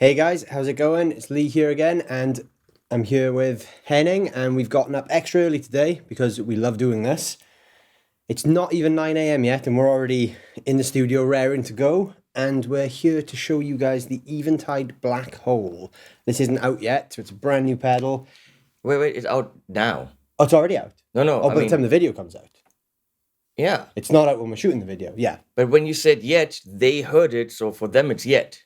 Hey guys, how's it going? It's Leigh here again, and I'm here with Henning, and we've gotten up extra early today because we love doing this. It's not even 9 a.m. yet, and we're already in the studio raring to go, and we're here to show you guys the Eventide Blackhole. This isn't out yet, so it's a brand new pedal. Wait, it's out now. Oh, it's already out? No. Oh, by the time the video comes out. Yeah. It's not out when we're shooting the video, yeah. But when you said yet, they heard it, so for them it's yet.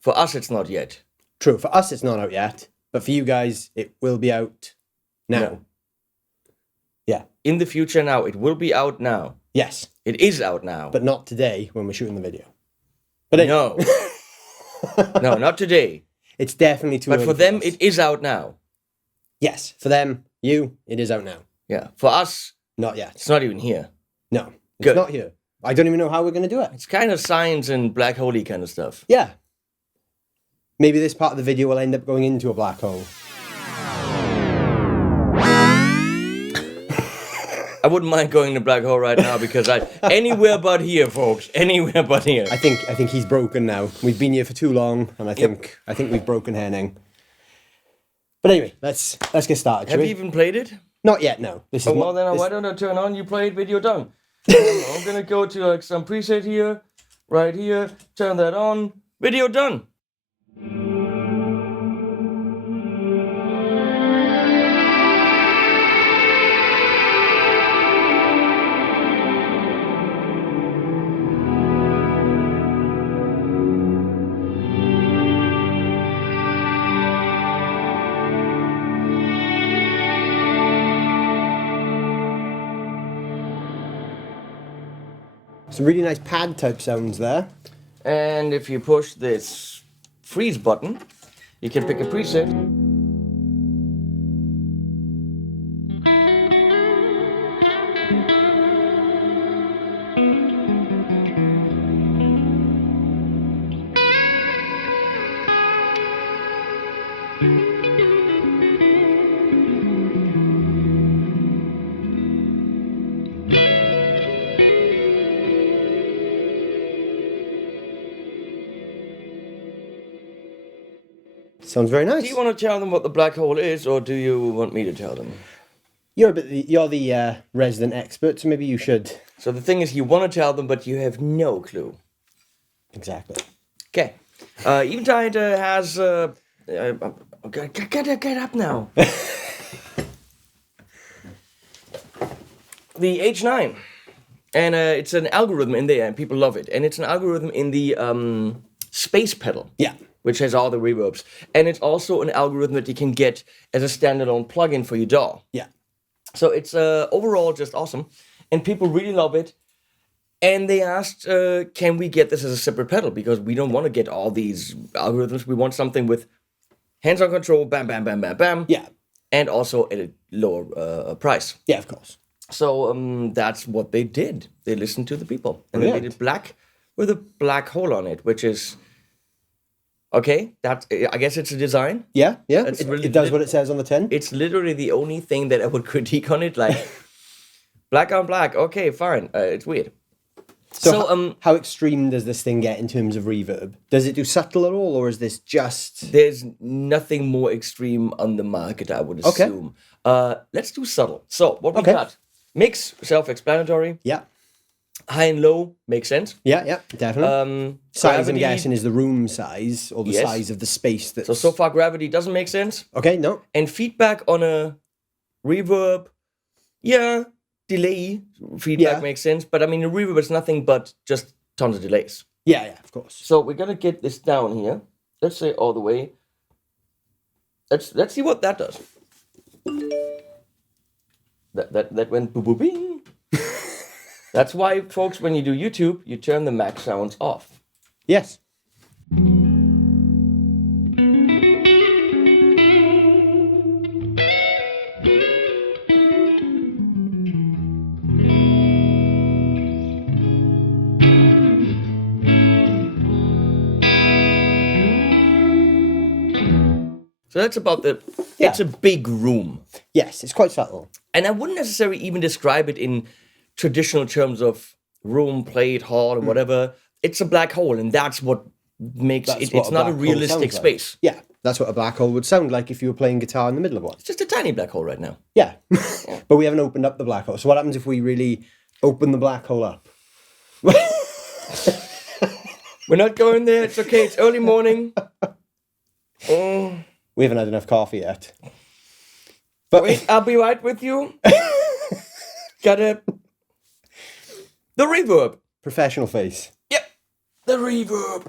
For us, it's not yet. True, for us it's not out yet, but for you guys, it will be out now. No. Yeah. In the future now, it will be out now. Yes. It is out now. But not today when we're shooting the video. But anyway. No. No, not today. It's definitely too early But for them, us. it is out now. Yes, for them, it is out now. Yeah. For us, Not yet. it's not even here. No, it's Good. not here. I don't even know how we're going to do it. It's kind of science and black holy kind of stuff. Yeah. Maybe this part of the video will end up going into a black hole. I wouldn't mind going to black hole right now because anywhere but here, folks. Anywhere but here. I think he's broken now. We've been here for too long, and I think we've broken Henning. But anyway, let's get started. Have you even played it? Not yet. No. This is Well, then why don't I turn on? You play it, video done. I'm gonna go to some preset here, right here. Turn that on. Video done. some really nice pad type sounds there. And if you push this freeze button, you can pick a preset. Sounds very nice. Do you want to tell them what the black hole is, or do you want me to tell them? You're the resident expert, so maybe you should. So the thing is, you want to tell them, but you have no clue. Exactly. Okay. Eventide has... Get up now. The H9. And it's an algorithm in there, and people love it. And it's an algorithm in the space pedal. Yeah. Which has all the reverbs. And it's also an algorithm that you can get as a standalone plugin for your DAW. Yeah. So it's overall just awesome. And people really love it. And they asked, can we get this as a separate pedal? Because we don't want to get all these algorithms. We want something with hands-on control, bam, bam, bam, bam, bam. Yeah. And also at a lower price. Yeah, of course. So that's what they did. They listened to the people. And Brilliant. they made it black with a black hole on it, which is... Okay, I guess it's a design. Yeah. It Does what it says on the tin. It's literally the only thing that I would critique on it. Like, black on black, okay, fine. It's weird. So how extreme does this thing get in terms of reverb? Does it do subtle at all, or is this just... There's nothing more extreme on the market, I would assume. Let's do subtle. So, what we got. Mix, self-explanatory. Yeah. High and low, makes sense. Yeah, definitely. Size, Gravity, I'm guessing, is the room size, or the size of the space that's... So far gravity doesn't make sense. Okay, no. And feedback on a reverb, delay feedback makes sense. But I mean, a reverb is nothing but just tons of delays. Yeah, of course. So we're gonna get this down here. Let's say all the way. Let's see what that does. That went boo boo bing. That's why, folks, when you do YouTube, you turn the max sounds off. Yes. So that's about the... Yeah. It's a big room. Yes, it's quite subtle. And I wouldn't necessarily even describe it in traditional terms of room, plate, hall, and whatever. It's a black hole, and that's what makes That's it, what it's a not a black hole realistic sounds like. space. Yeah, that's what a black hole would sound like if you were playing guitar in the middle of one. It's just a tiny black hole right now. Yeah, but we haven't opened up the black hole. So what happens if we really open the black hole up? We're not going there. It's okay. It's early morning. We haven't had enough coffee yet. But Wait, I'll be right with you. The reverb. professional face. Yep, the reverb.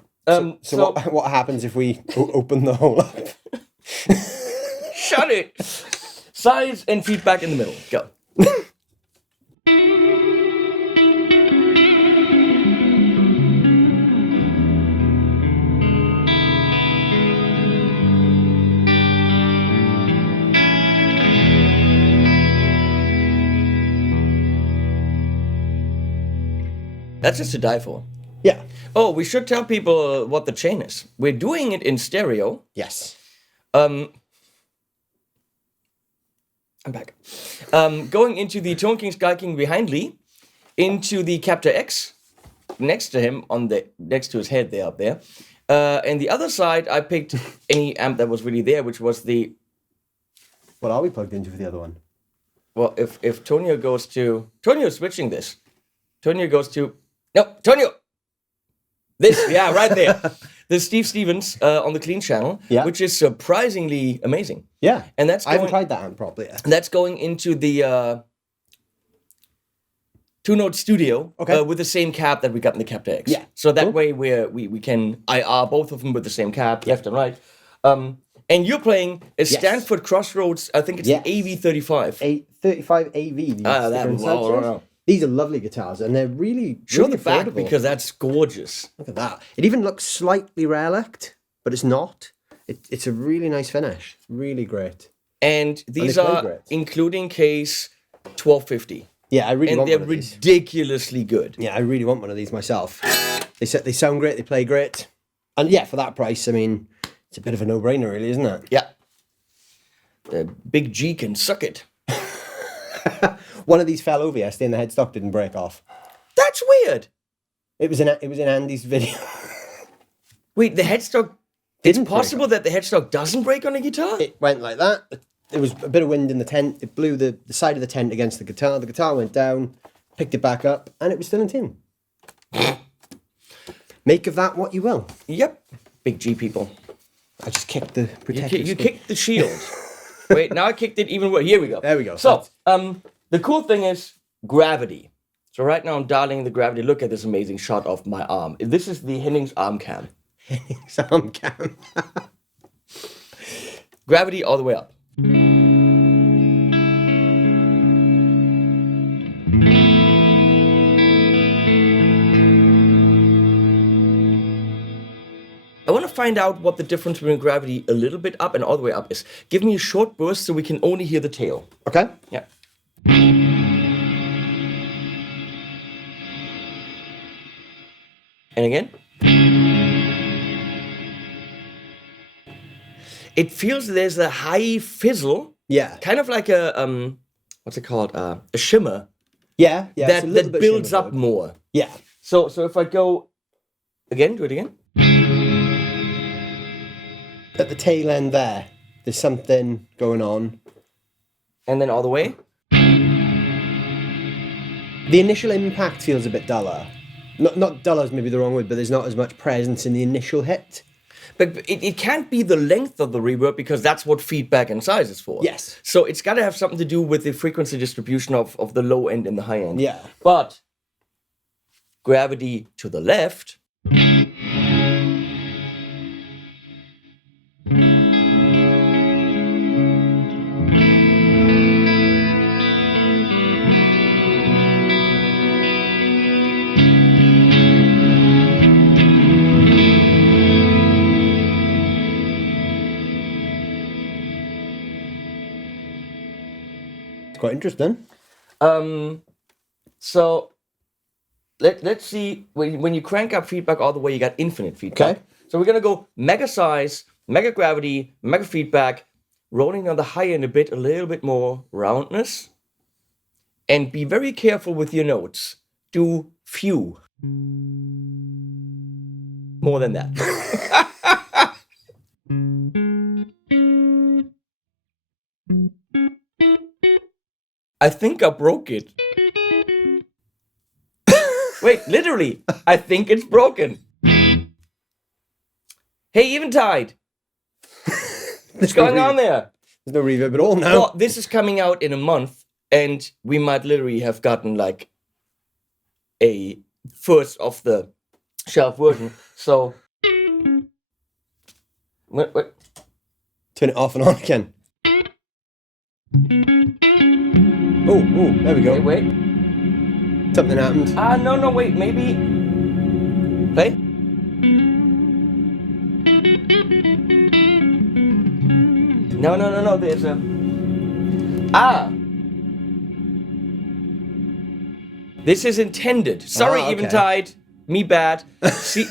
So what happens if we open the hole up? Shut it. Size and feedback in the middle. Go. That's just to die for. Yeah. Oh, we should tell people what the chain is. We're doing it in stereo. Yes. I'm back. Going into the Tone King Sky King behind Leigh, into the Captor X next to him, next to his head there up there. And the other side, I picked any amp that was really there, which was the. What are we plugged into for the other one? Well, if Tonio goes to Tonio's switching this. Tonio goes to Tonio. This, yeah, right there. The Steve Stevens on the Clean channel, which is surprisingly amazing. Yeah, and that's I haven't tried that amp properly yet. That's going into the two-note studio with the same cab that we got in the Captor X. Yeah, so that way we can IR both of them with the same cab, left and right. And you're playing a Stanford Crossroads. I think it's an AV35. 35 AV. These are lovely guitars, and they're really show the back because that's gorgeous. Look at that. It even looks slightly relic, but it's not. It's a really nice finish. Really great. And these are including case 1250. Yeah, I really want one of these. And they're ridiculously good. Yeah, I really want one of these myself. They sound great. They play great, and yeah, for that price, I mean, it's a bit of a no-brainer, really, isn't it? Yeah. The Big G can suck it. One of these fell over yesterday and the headstock didn't break off. That's weird. It was in Andy's video. Wait, the headstock... It's possible that the headstock doesn't break on a guitar? It went like that. There was a bit of wind in the tent. It blew the side of the tent against the guitar. The guitar went down, picked it back up, and it was still in tune. Make of that what you will. Yep. Big G people. I just kicked the protector. You kicked the shield. Wait, now I kicked it even worse. Here we go. There we go. So, the cool thing is gravity. So right now I'm dialing the gravity. Look at this amazing shot of my arm. This is the Henning's arm cam. Henning's arm cam. Gravity all the way up. I want to find out what the difference between gravity a little bit up and all the way up is. Give me a short burst so we can only hear the tail. Okay. Yeah. And again. It feels there's a high fizzle. Yeah. Kind of like a, what's it called? A shimmer. Yeah. That builds up more. Yeah. So if I go again, do it again. At the tail end there's something going on. And then all the way. The initial impact feels a bit duller. Not duller is maybe the wrong word, but there's not as much presence in the initial hit. But it can't be the length of the reverb because that's what feedback and size is for. Yes. So it's got to have something to do with the frequency distribution of the low end and the high end. Yeah. But gravity to the left. Quite interesting. So let's see, when you crank up feedback all the way, you got infinite feedback. Okay. So we're gonna go mega size, mega gravity, mega feedback, rolling on the high end a little bit more roundness, and be very careful with your notes. Do few. more than that. I think I broke it. Wait, literally, I think it's broken. Hey, Eventide. What's going on there? There's no reverb at all now. Well, this is coming out in a month, and we might literally have gotten like a first off the shelf version. So, wait. Turn it off and on again. Oh, there we go. Wait. Something happened. No, wait, maybe. Play. No, there's a... This is intended. Sorry, okay. Eventide. Me bad. See,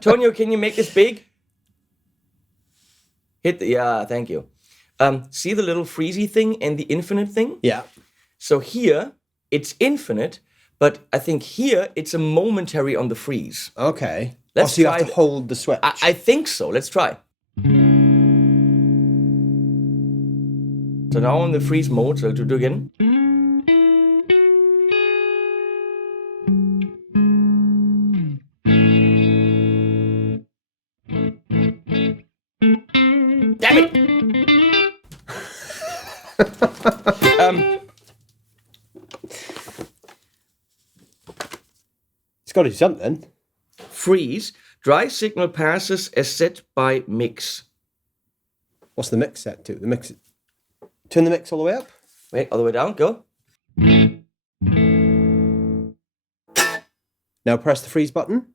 Tonio, can you make this big? Yeah, thank you. See the little freezy thing and the infinite thing? Yeah. So here, it's infinite, but I think here, it's a momentary on the freeze. Okay. Let's so you try have to hold the switch. I think so. Let's try. So now on the freeze mode, so to do again. Damn it! It's got to do something. Freeze. Dry signal passes as set by mix. What's the mix set to? The mix. Turn the mix all the way up. Wait, all the way down. Go. Now press the freeze button.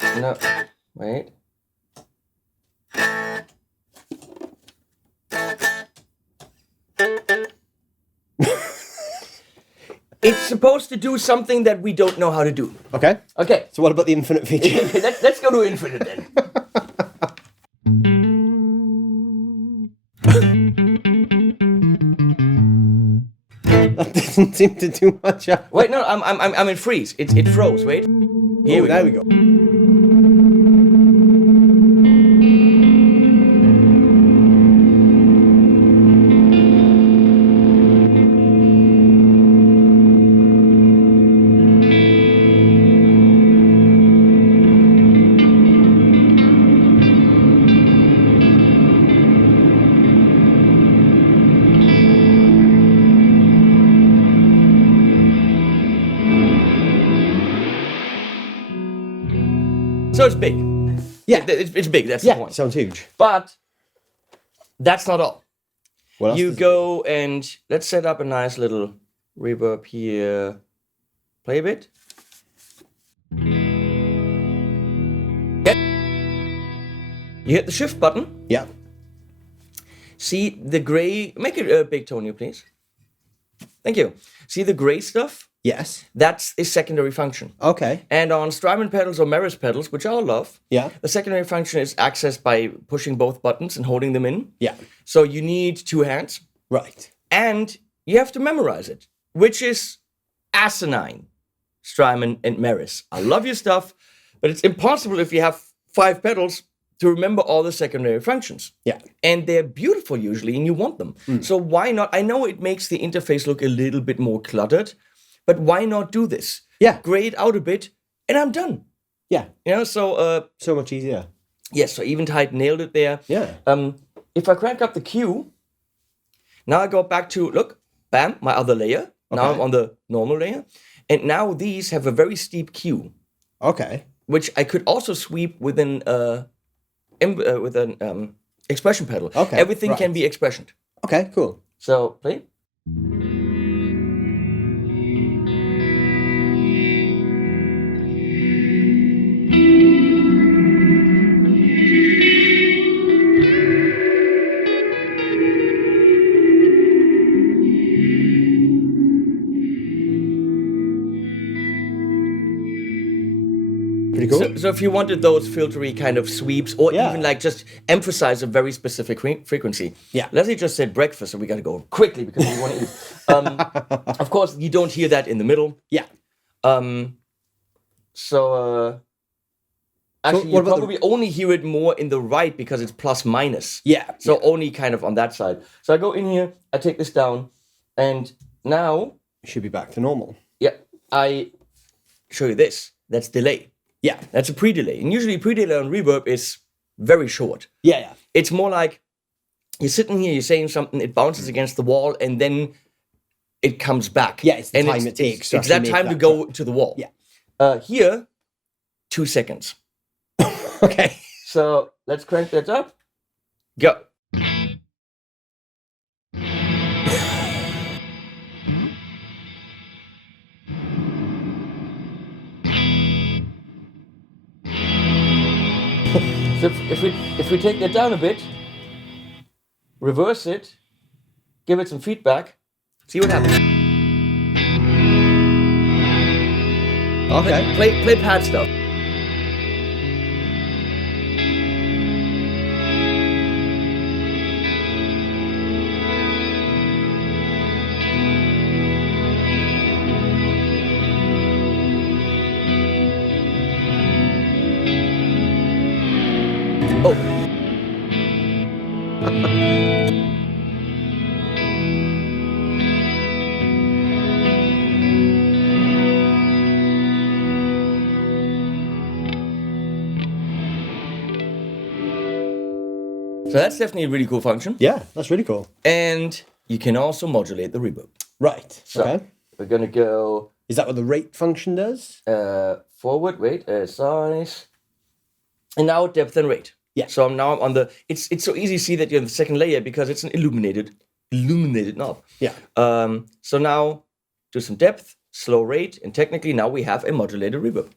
No. Wait. It's supposed to do something that we don't know how to do. Okay. Okay. So what about the infinite feature? Let's go to infinite then. That doesn't seem to do much. Wait, no, I'm in freeze. It froze. Wait. Here There we go. So it's big. Yeah. It's big, that's the point. Sounds huge. But that's not all. What else You does go and let's set up a nice little reverb here. Play a bit. You hit the shift button. Yeah. See the gray. Make it big, Tonio, please. Thank you. See the gray stuff? Yes. That's a secondary function. Okay. And on Strymon pedals or Meris pedals, which I love, Yeah. the secondary function is accessed by pushing both buttons and holding them in. Yeah. So you need two hands, Right. and you have to memorize it, which is asinine. Strymon and Meris. I love your stuff, but it's impossible if you have 5 pedals to remember all the secondary functions. Yeah. And they're beautiful usually, and you want them. So why not? I know it makes the interface look a little bit more cluttered, but why not do this? Yeah. Gray it out a bit, and I'm done. Yeah. You know, so So much easier. yes, so Eventide nailed it there. Yeah. If I crank up the Q, now I go back to, look, bam, my other layer. Now Okay. I'm on the normal layer. And now these have a very steep Q, Okay. which I could also sweep with an expression pedal. Okay, Everything can right. be expressioned. Okay, cool. So, play. Pretty cool. So if you wanted those filtery kind of sweeps, or Yeah. even like just emphasize a very specific frequency. Yeah. Leslie just said breakfast, so we got to go quickly because we want to eat. Of course, you don't hear that in the middle. Yeah. So actually, you probably only hear it more in the right because it's plus minus. Yeah. So only kind of on that side. So I go in here, I take this down, and now it should be back to normal. Yeah, I show you this. That's delay. Yeah. That's a pre-delay. And usually pre-delay on reverb is very short. Yeah. It's more like you're sitting here, you're saying something, it bounces against the wall, and then it comes back. Yeah, it's the time it takes. It's that time to go to the wall. Yeah. Here, 2 seconds. Okay. So let's crank that up. Go. So if we take that down a bit, reverse it, give it some feedback, see what happens. Okay. Play pad stuff. Oh. So that's definitely a really cool function. Yeah, that's really cool. And you can also modulate the reverb. Right. So okay. We're gonna go. Is that what the rate function does? Forward, wait, size. And now depth and rate. Yeah. So I'm now on the. It's so easy to see that you're in the second layer because it's an illuminated knob. Yeah. So now do some depth, slow rate, and technically now we have a modulated reverb.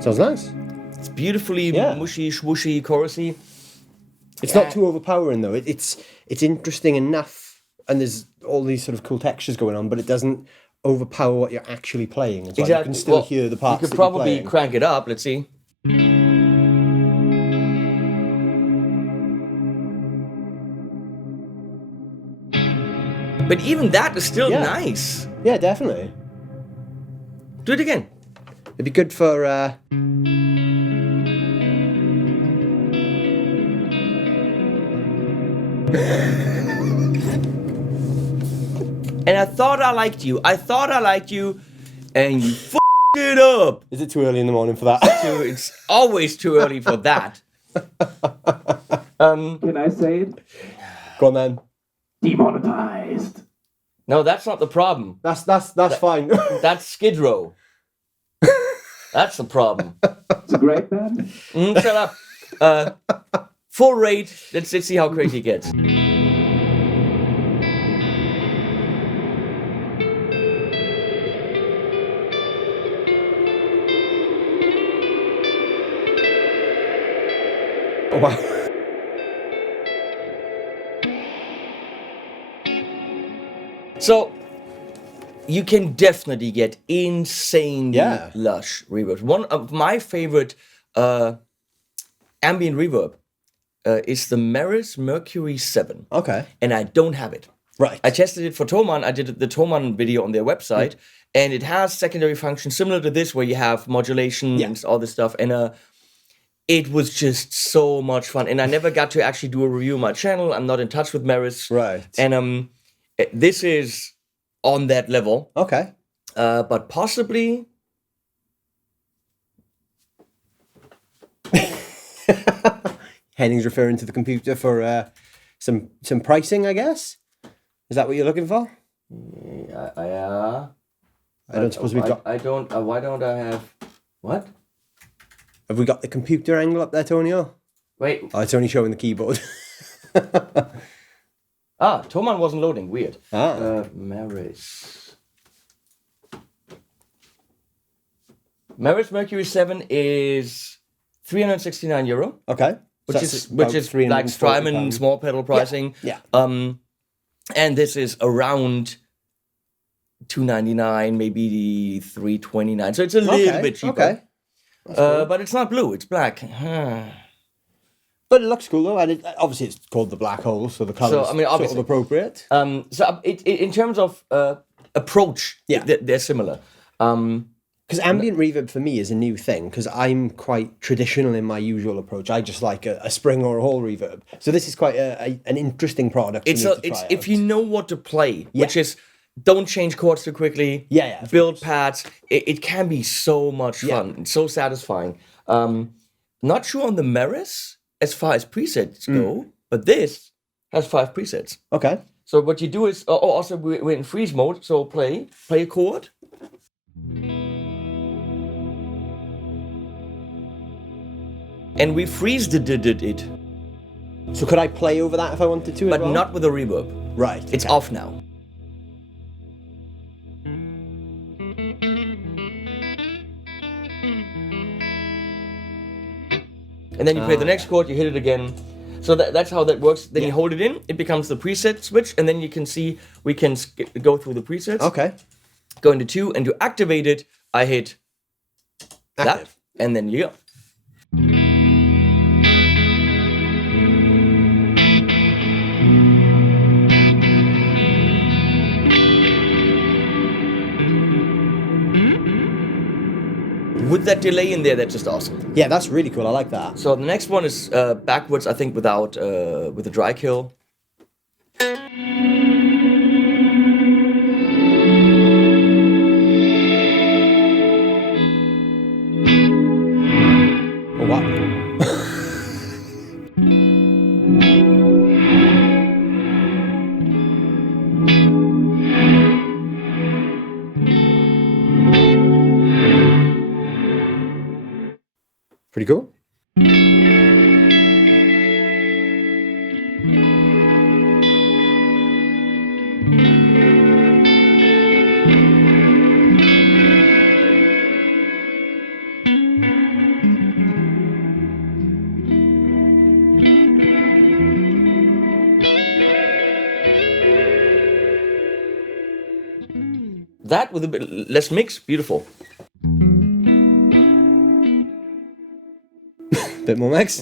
Sounds nice. It's beautifully mushy, swooshy, chorusy. It's not too overpowering though. It's interesting enough, and there's all these sort of cool textures going on, but it doesn't overpower what you're actually playing. As well. Exactly. You can still hear the parts. You could probably crank it up. Let's see. But even that is still nice. Yeah, definitely. Do it again. It'd be good for. And I thought I liked you. And you f***ed it up. Is it too early in the morning for that? It's always too early for that. Can I say it? Go on then. Demonetized. No, that's not the problem. That's fine. That's Skid Row. That's the problem. It's a great band. Shut up. Full rate. Let's see how crazy it gets. Oh, wow. So you can definitely get insanely lush reverbs. One of my favorite ambient reverb is the Meris Mercury 7. Okay. And I don't have it. Right. I tested it for Thomann. I did the Thomann video on their website, and it has secondary functions similar to this, where you have modulation and all this stuff. And it was just so much fun. And I never got to actually do a review on my channel. I'm not in touch with Meris. Right. And this is on that level. Okay. But possibly. Henning's referring to the computer for some pricing, I guess. Is that what you're looking for? Yeah. I don't suppose we've got. I don't. Why don't I have? What? Have we got the computer angle up there, Tonio? Wait. Oh, it's only showing the keyboard. Thomann wasn't loading. Weird. Maris Mercury 7 is €369. Okay. Which is like Strymon small pedal pricing. Yeah. And this is around $299, maybe $329. So it's a little bit cheaper. Okay. Cool. But it's not blue, it's black. But it looks cool though, and obviously it's called the Black Hole, so the colour's sort of appropriate. In terms of approach, they're similar. Because ambient reverb for me is a new thing, because I'm quite traditional in my usual approach. I just like a spring or a hall reverb. So this is quite an interesting product for me to try out. If you know what to play, which is don't change chords too quickly, build pads, it can be so much fun, so satisfying. Not sure on the Maris as far as presets go, but this has 5 presets. Okay. So what you do is, also we're in freeze mode, so play a chord. And we freeze it. So could I play over that if I wanted to? But not with a reverb. Right. It's off now. And then you play the next chord, you hit it again. So that's how that works. Then you hold it in, it becomes the preset switch, and then you can see we can go through the presets. Okay. Go into 2, and to activate it, I hit that, and then you go. With that delay in there, that's just awesome. Yeah, that's really cool. I like that. So the next one is backwards, I think, with a dry kill. Oh, wow. Pretty cool. That with a bit less mix, beautiful. Bit more mix.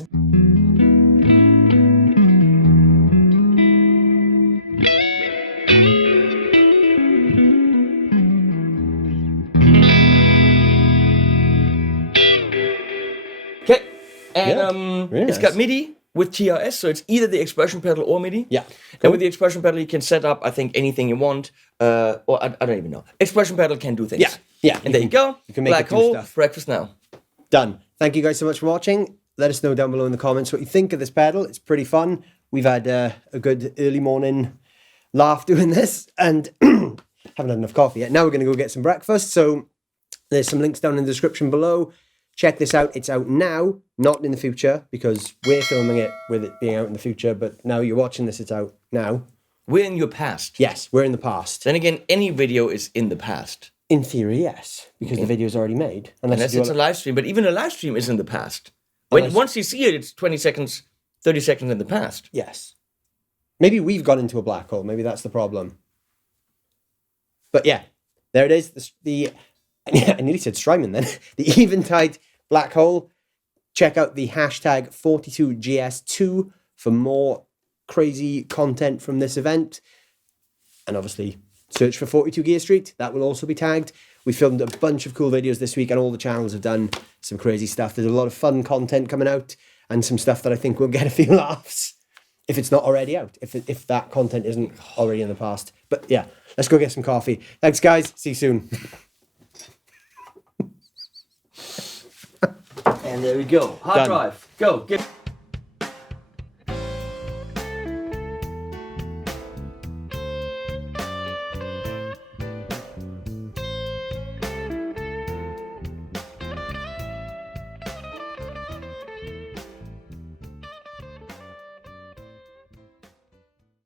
Okay, and really it's got nice. MIDI with TRS, so it's either the expression pedal or MIDI. Yeah. And with the expression pedal, you can set up, I think, anything you want. Or I don't even know. Expression pedal can do things. Yeah. And there you go. You can make Black it do hole, stuff. breakfast now. Done. Thank you guys so much for watching. Let us know down below in the comments what you think of this pedal. It's pretty fun. We've had a good early morning laugh doing this, and haven't had enough coffee yet. Now we're going to go get some breakfast. So there's some links down in the description below. Check this out. It's out now, not in the future, because we're filming it with it being out in the future. But now you're watching this, it's out now. We're in your past. Yes, we're in the past. Then again, any video is in the past. In theory, yes, because the video's already made. Unless it's a live stream, but even a live stream is in the past. Once you see it, it's 20 seconds, 30 seconds in the past. Yes. Maybe we've gone into a black hole. Maybe that's the problem. But yeah, there it is. I nearly said Strymon then. The Eventide Blackhole. Check out the hashtag 42GS2 for more crazy content from this event. And obviously, search for 42 Gear Street. That will also be tagged. We filmed a bunch of cool videos this week, and all the channels have done some crazy stuff. There's a lot of fun content coming out, and some stuff that I think will get a few laughs if it's not already out, if that content isn't already in the past. But yeah, let's go get some coffee. Thanks, guys. See you soon. And there we go. Hard drive. Go. Get.